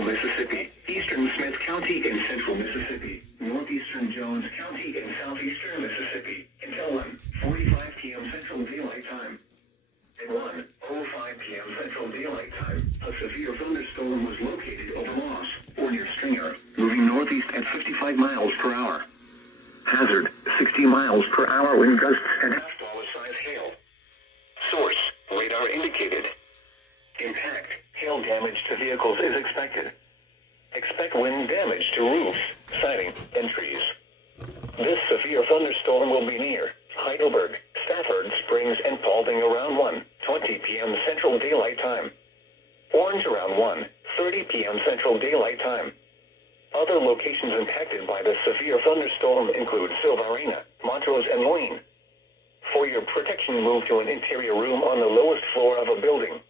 central Mississippi, eastern Smith County in central Mississippi, northeastern Jones County in southeastern Mississippi, until 1:45 p.m. Central Daylight Time. At 1:05 p.m. Central Daylight Time, a severe thunderstorm was located over Moss, or near Stringer, moving northeast at 55 miles per hour. Hazard, 60 miles per hour wind gusts and half-dollar-size hail. Source, radar indicated. Impact, hail damage to vehicles is expected. Expect wind damage to roofs, siding, and trees. This severe thunderstorm will be near Heidelberg, Stafford Springs, and Paulding around 1:20 p.m. Central Daylight Time. Orange around 1:30 p.m. Central Daylight Time. Other locations impacted by the severe thunderstorm include Silvarena, Montrose, and Moline. For your protection, move to an interior room on the lowest floor of a building.